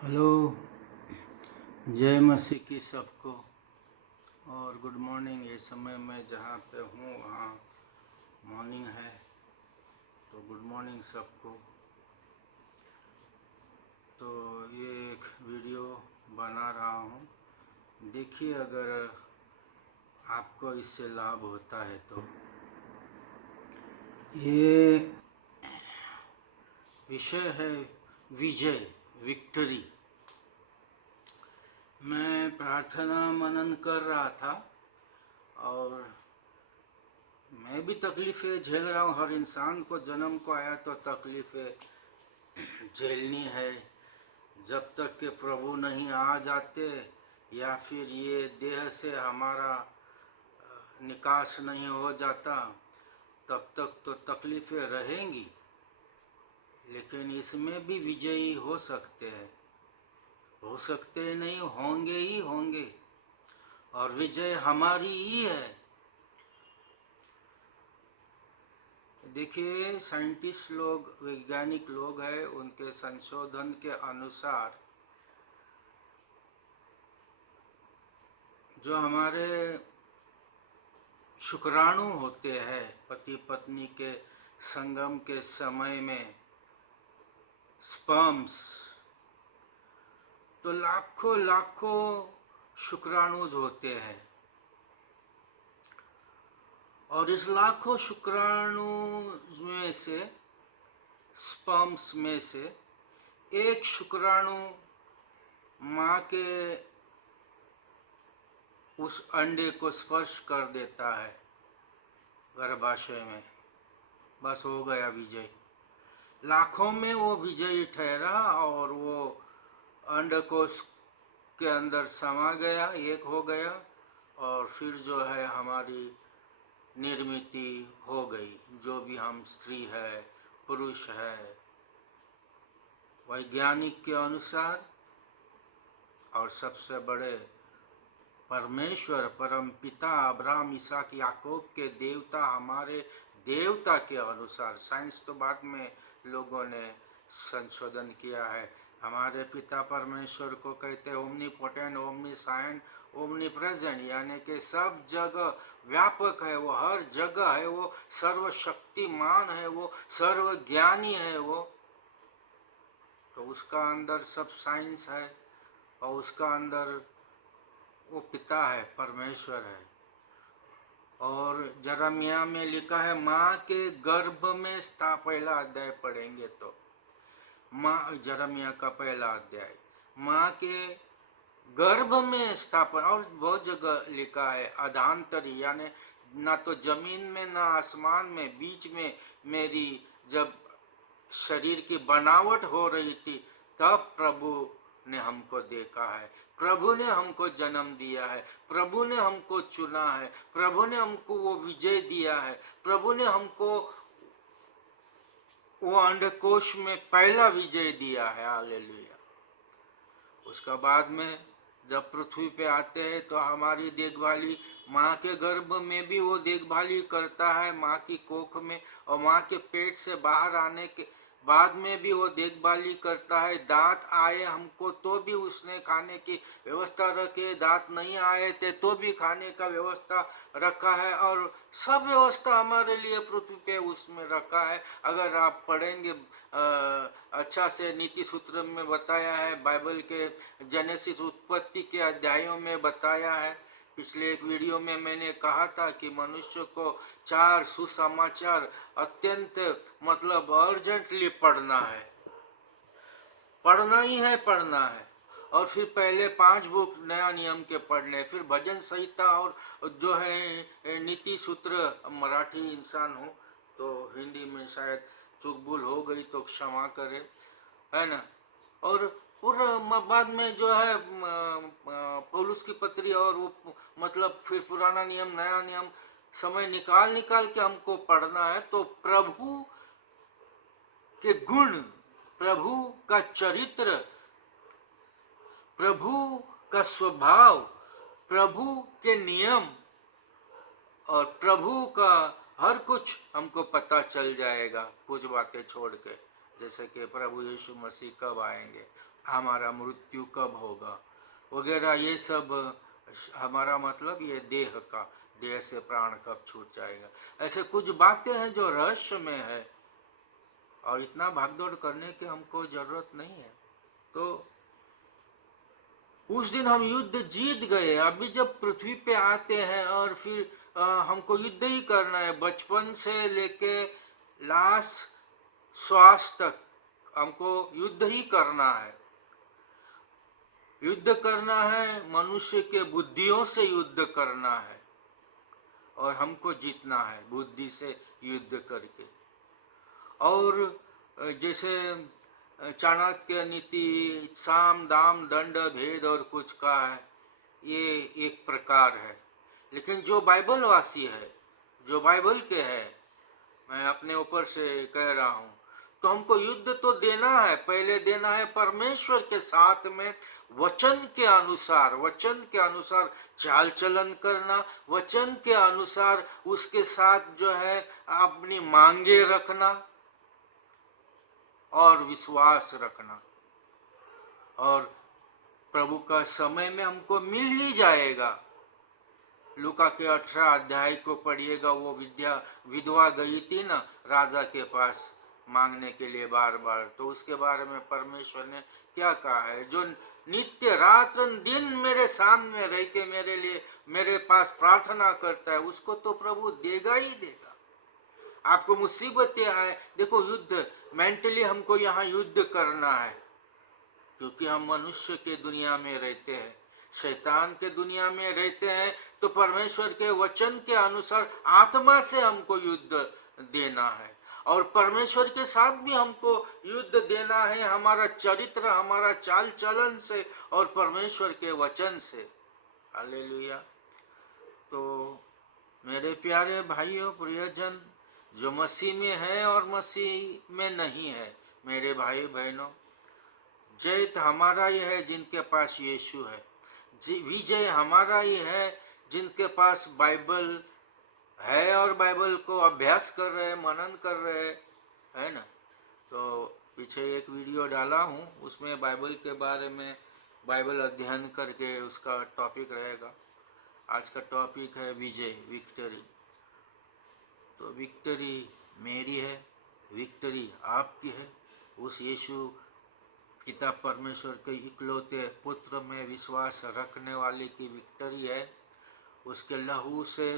Hello. जय मसीह की सबको और गुड मॉर्निंग। ये समय मैं जहाँ पे हूँ वहाँ मॉर्निंग है, तो गुड मॉर्निंग सबको। तो ये एक वीडियो बना रहा हूँ, देखिए अगर आपको इससे लाभ होता है तो। ये विषय है विजय, विक्ट्री। मैं प्रार्थना मनन कर रहा था और मैं भी तकलीफ़ें झेल रहा हूँ। हर इंसान को जन्म को आया तो तकलीफ़ें झेलनी है। जब तक कि प्रभु नहीं आ जाते या फिर ये देह से हमारा निकास नहीं हो जाता, तब तक तो तकलीफ़ें रहेंगी। लेकिन इसमें भी विजयी हो सकते हैं, हो सकते नहीं, होंगे ही होंगे, और विजय हमारी ही है। देखिए, साइंटिस्ट लोग, वैज्ञानिक लोग हैं, उनके संशोधन के अनुसार जो हमारे शुक्राणु होते हैं पति पत्नी के संगम के समय में, स्पर्म्स, तो लाखों लाखों शुक्राणुज होते हैं। और इस लाखों शुक्राणु में से, स्पर्म्स में से एक शुक्राणु माँ के उस अंडे को स्पर्श कर देता है गर्भाशय में, बस हो गया विजय। लाखों में वो विजयी ठहरा और वो अंडकोश के अंदर समा गया, एक हो गया, और फिर जो है हमारी निर्मिति हो गई। जो भी हम स्त्री है, पुरुष है, वैज्ञानिक के अनुसार और सबसे बड़े परमेश्वर, परम पिता अब्राहम, इसहाक, याकूब के देवता, हमारे देवता के अनुसार, साइंस तो बाद में लोगों ने संशोधन किया है। हमारे पिता परमेश्वर को कहते हैं ओमनीपोटेंट, ओमनीसाइंट, ओमनीप्रेजेंट, यानी कि सब जगह व्यापक है, वो हर जगह है, वो सर्वशक्तिमान है, वो सर्वज्ञानी है। वो तो उसका अंदर सब साइंस है और उसका अंदर वो पिता है, परमेश्वर है। और जरमिया में लिखा है, माँ के गर्भ में पहला अध्याय पढ़ेंगे तो, माँ, जरमिया का पहला अध्याय, माँ के गर्भ में स्थापना। और बहुत जगह लिखा है अधांतरी, यानी ना तो जमीन में ना आसमान में, बीच में मेरी जब शरीर की बनावट हो रही थी, तब प्रभु ने हमको देखा है, प्रभु ने हमको जन्म दिया है, प्रभु ने हमको चुना है, प्रभु ने हमको वो विजय दिया है, प्रभु ने हमको वो अंडकोश में पहला विजय दिया है। हालेलुया। उसका बाद में जब पृथ्वी पे आते हैं तो हमारी देखभाली माँ के गर्भ में भी वो देखभाली करता है, माँ की कोख में, और माँ के पेट से बाहर आने के बाद में भी वो देखभाली करता है। दांत आए हमको तो भी उसने खाने की व्यवस्था रखी, दांत नहीं आए थे तो भी खाने का व्यवस्था रखा है, और सब व्यवस्था हमारे लिए पृथ्वी पे उसमें रखा है। अगर आप पढ़ेंगे अच्छा से, नीति सूत्र में बताया है, बाइबल के जेनेसिस उत्पत्ति के अध्यायों में बताया है। पिछले एक वीडियो में मैंने कहा था कि मनुष्य को 4 सुसमाचार अत्यंत मतलब अर्जेंटली पढ़ना है, पढ़ना ही है, पढ़ना है। और फिर पहले 5 बुक नया नियम के पढ़ने, फिर भजन संहिता, और जो है नीति सूत्र। मराठी इंसान हूँ तो हिंदी में शायद चूक भूल हो गई तो क्षमा करे, है ना। और पूरा बाद में जो है पौलुस की पत्री, और वो मतलब फिर पुराना नियम नया नियम, समय निकाल निकाल के हमको पढ़ना है। तो प्रभु के गुण, प्रभु का चरित्र, प्रभु का स्वभाव, प्रभु के नियम और प्रभु का हर कुछ हमको पता चल जाएगा, कुछ बातें छोड़ के। जैसे कि प्रभु यीशु मसीह कब आएंगे, हमारा मृत्यु कब होगा वगैरह, ये सब हमारा मतलब ये देह से प्राण कब छूट जाएगा, ऐसे कुछ बातें हैं जो रहस्य में है और इतना भागदौड़ करने की हमको जरूरत नहीं है। तो उस दिन हम युद्ध जीत गए, अभी जब पृथ्वी पे आते हैं और फिर हमको युद्ध ही करना है, बचपन से लेके लास्ट श्वास तक हमको युद्ध ही करना है। युद्ध करना है, मनुष्य के बुद्धियों से युद्ध करना है और हमको जीतना है बुद्धि से युद्ध करके। और जैसे चाणक्य नीति साम दाम दंड भेद और कुछ का है, ये एक प्रकार है। लेकिन जो बाइबल वासी है, जो बाइबल के है, मैं अपने ऊपर से कह रहा हूँ, तो हमको युद्ध तो देना है, पहले देना है परमेश्वर के साथ में, वचन के अनुसार चाल चलन करना, वचन के अनुसार उसके साथ जो है अपनी मांगे रखना और विश्वास रखना, और प्रभु का समय में हमको मिल ही जाएगा। लूका के 18 अध्याय को पढ़िएगा, वो विधवा गई थी ना राजा के पास मांगने के लिए बार बार, तो उसके बारे में परमेश्वर ने क्या कहा है, जो नित्य रात दिन मेरे सामने रह के मेरे लिए मेरे पास प्रार्थना करता है उसको तो प्रभु देगा ही देगा। आपको मुसीबतें आए, देखो युद्ध मेंटली हमको यहाँ युद्ध करना है, क्योंकि हम मनुष्य के दुनिया में रहते हैं, शैतान के दुनिया में रहते हैं, तो परमेश्वर के वचन के अनुसार आत्मा से हमको युद्ध देना है और परमेश्वर के साथ भी हमको युद्ध देना है, हमारा चरित्र, हमारा चाल चलन से और परमेश्वर के वचन से। हालेलुया। तो मेरे प्यारे भाइयों प्रियजन, जो मसीह में है और मसीह में नहीं है, मेरे भाई बहनों, जय तो हमारा ही है जिनके पास यीशु है, विजय हमारा ही है जिनके पास बाइबल है और बाइबल को अभ्यास कर रहे, मनन कर रहे, है ना। तो पीछे एक वीडियो डाला हूँ, उसमें बाइबल के बारे में, बाइबल अध्ययन करके उसका टॉपिक रहेगा। आज का टॉपिक है विजय, विक्टरी। तो विक्टरी मेरी है, विक्टरी आपकी है, उस यीशु पिता परमेश्वर के इकलौते पुत्र में विश्वास रखने वाले की विक्टरी है। उसके लहू से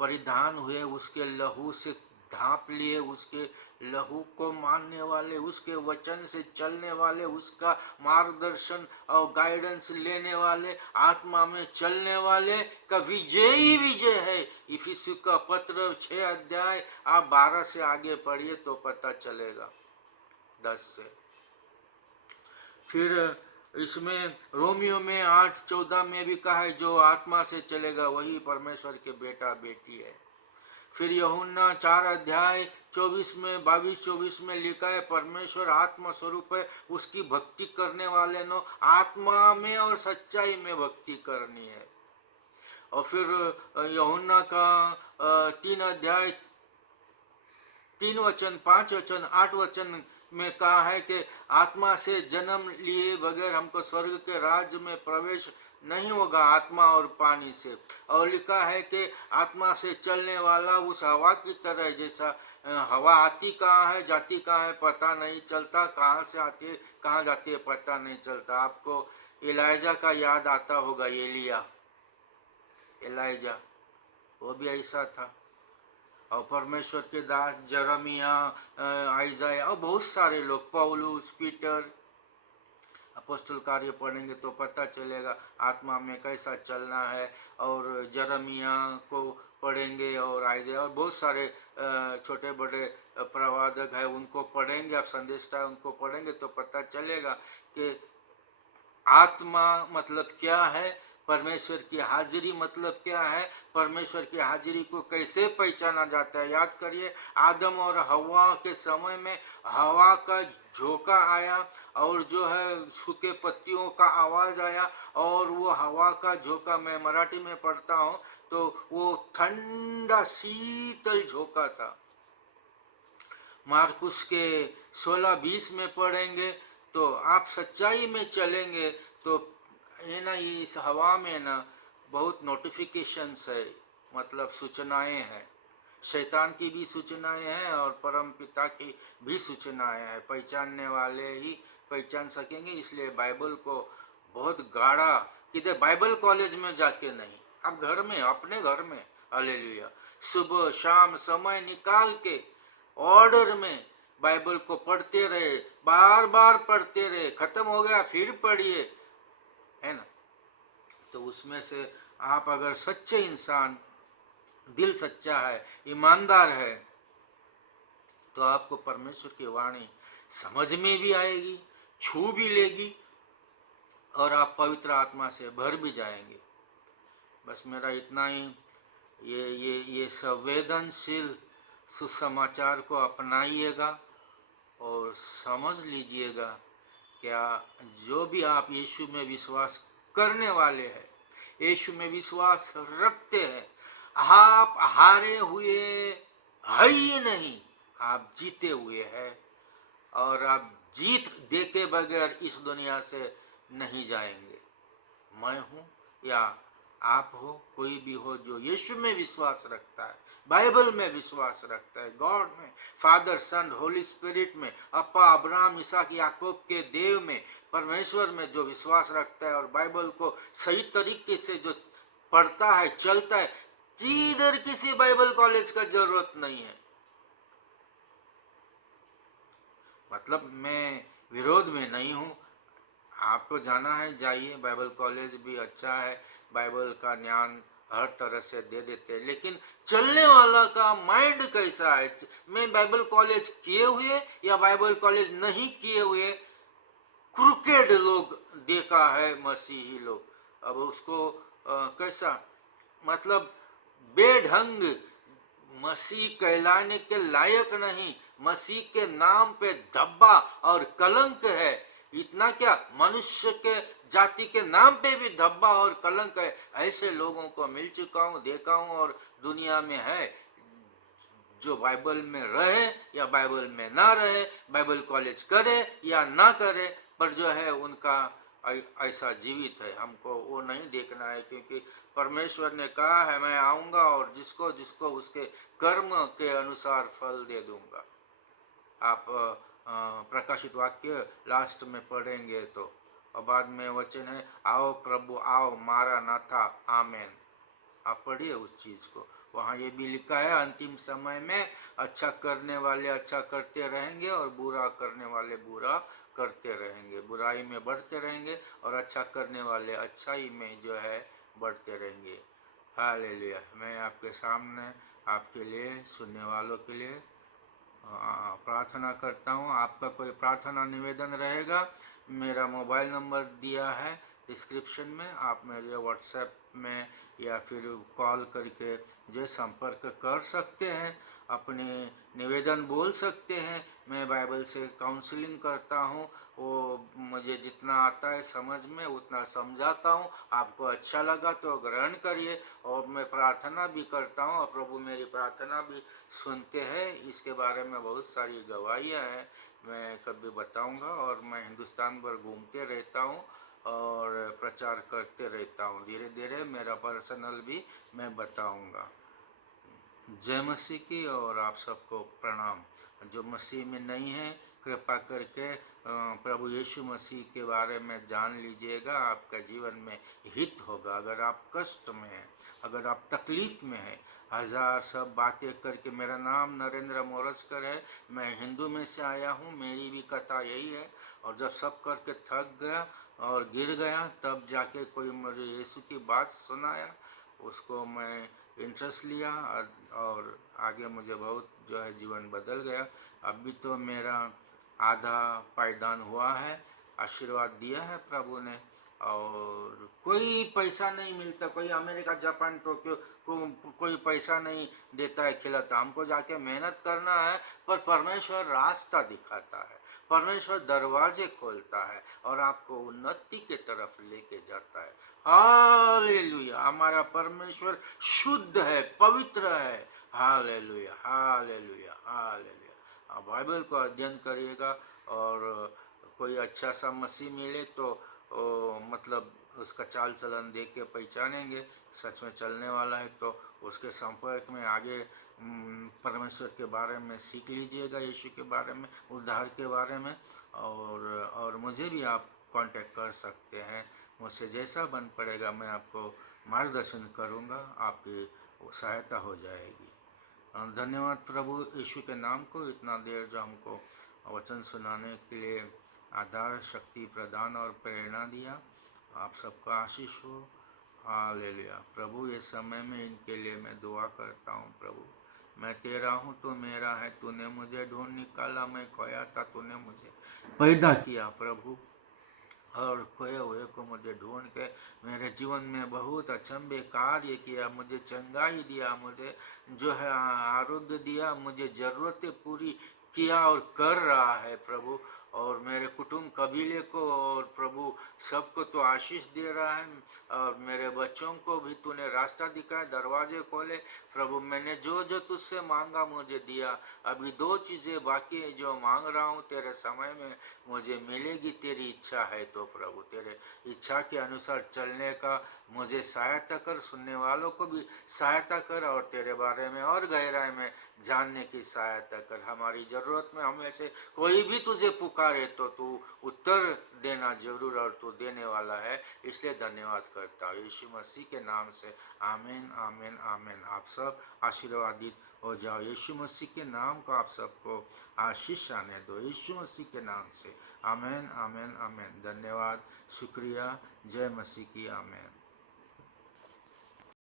परिधान हुए, उसके लहू से ढांप लिए, उसके लहू को मानने वाले, उसके वचन से चलने वाले, उसका मार्गदर्शन और गाइडेंस लेने वाले, आत्मा में चलने वाले का विजय ही विजय है। इफिसियों का पत्र 6 अध्याय आप 12 से आगे पढ़िए तो पता चलेगा, 10 से। फिर इसमें रोमियो में 8:14 में भी कहा है, जो आत्मा से चलेगा वही परमेश्वर के बेटा बेटी है। फिर यूहन्ना 4 अध्याय 24 में 22-24 में लिखा है, परमेश्वर आत्मा स्वरूप है, उसकी भक्ति करने वाले नो आत्मा में और सच्चाई में भक्ति करनी है। और फिर यूहन्ना का 3 अध्याय 3 वचन 5 वचन 8 वचन में कहा है कि आत्मा से जन्म लिए बगैर हमको स्वर्ग के राज्य में प्रवेश नहीं होगा, आत्मा और पानी से। और लिखा है कि आत्मा से चलने वाला उस हवा की तरह, जैसा हवा आती कहाँ है जाती कहाँ है पता नहीं चलता, कहाँ से आती है कहाँ जाती है पता नहीं चलता। आपको एलाइजा का याद आता होगा, एलाइजा वो भी ऐसा था। और परमेश्वर के दास जरमिया, आइजाया और बहुत सारे लोग, पौलुस, पीटर, अपोस्तल कार्य पढ़ेंगे तो पता चलेगा आत्मा में कैसा चलना है। और जरमिया को पढ़ेंगे और आइजाया और बहुत सारे छोटे बड़े प्रवादक है, उनको पढ़ेंगे, आप संदेशता उनको पढ़ेंगे तो पता चलेगा कि आत्मा मतलब क्या है, परमेश्वर की हाजिरी मतलब क्या है, परमेश्वर की हाजिरी को कैसे पहचाना जाता है। याद करिए, आदम और हवा के समय में हवा का झोंका आया और जो है सूखे पत्तियों का आवाज आया, और वो हवा का झोंका, मैं मराठी में पढ़ता हूँ तो वो ठंडा शीतल झोंका था। मार्कुस के 16-20 में पढ़ेंगे तो आप सच्चाई में चलेंगे तो ये ना, ये इस हवा में ना बहुत नोटिफिकेशंस है, मतलब सूचनाएं हैं। शैतान की भी सूचनाएं हैं और परम पिता की भी सूचनाएं हैं। पहचानने वाले ही पहचान सकेंगे। इसलिए बाइबल को बहुत गाढ़ा, किधर बाइबल कॉलेज में जाके नहीं, आप घर में, अपने घर में, हालेलुया, सुबह शाम समय निकाल के ऑर्डर में बाइबल को पढ़ते रहे, बार बार पढ़ते रहे, खत्म हो गया फिर पढ़िए, है ना। तो उसमें से आप अगर सच्चे इंसान, दिल सच्चा है, ईमानदार है, तो आपको परमेश्वर की वाणी समझ में भी आएगी, छू भी लेगी और आप पवित्र आत्मा से भर भी जाएंगे। बस मेरा इतना ही। ये संवेदनशील सुसमाचार को अपनाइएगा और समझ लीजिएगा, क्या जो भी आप यीशु में विश्वास करने वाले हैं, यीशु में विश्वास रखते हैं, आप हारे हुए है ही नहीं, आप जीते हुए हैं और आप जीत देके बगैर इस दुनिया से नहीं जाएंगे। मैं हूं या आप हो, कोई भी हो जो यीशु में विश्वास रखता है, बाइबल में विश्वास रखता है, गॉड में, फादर सन होली स्पिरिट में, अप्पा अब्राहम इसहाक याकूब के देव में, परमेश्वर में जो विश्वास रखता है और बाइबल को सही तरीके से जो पढ़ता है, चलता है, किधर किसी बाइबल कॉलेज का जरूरत नहीं है। मतलब मैं विरोध में नहीं हूं, आपको जाना है जाइए, बाइबल कॉलेज भी अच्छा है, बाइबल का ज्ञान हर तरह से दे देते हैं, लेकिन चलने वाला का माइंड कैसा है। मैं बाइबल कॉलेज किए हुए या बाइबल कॉलेज नहीं किए हुए क्रूकेड लोग देखा है, मसीही लोग, अब उसको कैसा, मतलब बेढंग, मसीह कहलाने के लायक नहीं, मसीह के नाम पे धब्बा और कलंक है। इतना क्या, मनुष्य के जाति के नाम पे भी धब्बा और कलंक है। ऐसे लोगों को मिल चुका हूं, देखा हूं और दुनिया में है, जो बाइबल में रहे या बाइबल में ना रहे, बाइबल कॉलेज करे या ना करे, पर जो है उनका ऐसा जीवित है। हमको वो नहीं देखना है, क्योंकि परमेश्वर ने कहा है मैं आऊंगा और जिसको जिसको उसके कर्म के अनुसार फल दे दूंगा। आप प्रकाशित वाक्य लास्ट में पढ़ेंगे तो, और बाद में वचन है, आओ प्रभु आओ, मारा नाथा, आमेन। आप पढ़िए उस चीज को, वहाँ ये भी लिखा है, अंतिम समय में अच्छा करने वाले अच्छा करते रहेंगे और बुरा करने वाले बुरा करते रहेंगे, बुराई में बढ़ते रहेंगे और अच्छा करने वाले अच्छाई में जो है बढ़ते रहेंगे। हालेलुया। मैं आपके सामने, आपके लिए, सुनने वालों के लिए प्रार्थना करता हूँ। आपका कोई प्रार्थना निवेदन रहेगा, मेरा मोबाइल नंबर दिया है डिस्क्रिप्शन में, आप मेरे व्हाट्सएप में या फिर कॉल करके जो संपर्क कर सकते हैं, अपने निवेदन बोल सकते हैं। मैं बाइबल से काउंसलिंग करता हूँ, वो मुझे जितना आता है समझ में उतना समझाता हूँ। आपको अच्छा लगा तो ग्रहण करिए, और मैं प्रार्थना भी करता हूँ और प्रभु मेरी प्रार्थना भी सुनते हैं। इसके बारे में बहुत सारी गवाहियाँ हैं, मैं कभी बताऊंगा। और मैं हिंदुस्तान भर घूमते रहता हूँ और प्रचार करते रहता हूँ। धीरे धीरे मेरा पर्सनल भी मैं बताऊंगा। जय मसीह की, और आप सबको प्रणाम। जो मसीह में नहीं है, कृपा करके प्रभु यीशु मसीह के बारे में जान लीजिएगा, आपका जीवन में हित होगा। अगर आप कष्ट में हैं, अगर आप तकलीफ में हैं, हजार सब बातें करके, मेरा नाम नरेंद्र मोरजकर है, मैं हिंदू में से आया हूँ, मेरी भी कथा यही है। और जब सब करके थक गया और गिर गया, तब जाके कोई मुझे यीशु की बात सुनाया, उसको मैं इंटरेस्ट लिया और आगे मुझे बहुत जो है जीवन बदल गया। अभी तो मेरा आधा पायदान हुआ है, आशीर्वाद दिया है प्रभु ने, और कोई पैसा नहीं मिलता, कोई अमेरिका जापान टोक्यो कोई पैसा नहीं देता है खिलाता, हमको जाके मेहनत करना है। पर परमेश्वर रास्ता दिखाता है, परमेश्वर दरवाजे खोलता है और आपको उन्नति के तरफ लेके जाता है। हालेलुया। हमारा परमेश्वर शुद्ध है, पवित्र है। Hallelujah, hallelujah, hallelujah. आप बाइबल को अध्ययन करिएगा और कोई अच्छा सा मसीह मिले तो मतलब उसका चाल चलन देख के पहचानेंगे सच में चलने वाला है, तो उसके संपर्क में आगे परमेश्वर के बारे में सीख लीजिएगा, यीशु के बारे में, उद्धार के बारे में। और मुझे भी आप कांटेक्ट कर सकते हैं, मुझसे जैसा बन पड़ेगा मैं आपको मार्गदर्शन करूंगा, आपकी सहायता हो जाएगी। धन्यवाद प्रभु यीशु के नाम को, इतना देर जो हमको वचन सुनाने के लिए आधार, शक्ति प्रदान और प्रेरणा दिया। आप सबका आशीष हो। हालेलुया। प्रभु ये समय में इनके लिए मैं दुआ करता हूँ। प्रभु मैं तेरा हूँ तो मेरा है, तूने मुझे ढूंढ निकाला, मैं खोया था तूने मुझे पैदा किया प्रभु, और खोए हुए को मुझे ढूंढ के मेरे जीवन में बहुत अचंभे कार्य किया, मुझे चंगाई दिया, मुझे जो है आरोग्य दिया, मुझे ज़रूरतें पूरी किया और कर रहा है प्रभु। और मेरे कुटुंब कबीले को और प्रभु सबको तो आशीष दे रहा है, और मेरे बच्चों को भी तूने रास्ता दिखाया, दरवाजे खोले प्रभु। मैंने जो जो तुझसे मांगा मुझे दिया। अभी 2 चीज़ें बाकी है जो मांग रहा हूँ, तेरे समय में मुझे मिलेगी। तेरी इच्छा है तो प्रभु तेरे इच्छा के अनुसार चलने का मुझे सहायता कर, सुनने वालों को भी सहायता कर, और तेरे बारे में और गहराई में जानने की सहायता कर। हमारी ज़रूरत में हमें से कोई भी तुझे पुकारे तो तू उत्तर देना जरूर, और तू देने वाला है, इसलिए धन्यवाद करता हूँ यीशु मसीह के नाम से। आमीन आमीन आमीन। आप सब आशीर्वादित हो जाओ। यीशु मसीह के नाम को आप सबको आशीष आने दो, यीशु मसीह के नाम से। आमीन आमीन आमीन। धन्यवाद, शुक्रिया। जय मसीह की। आमीन।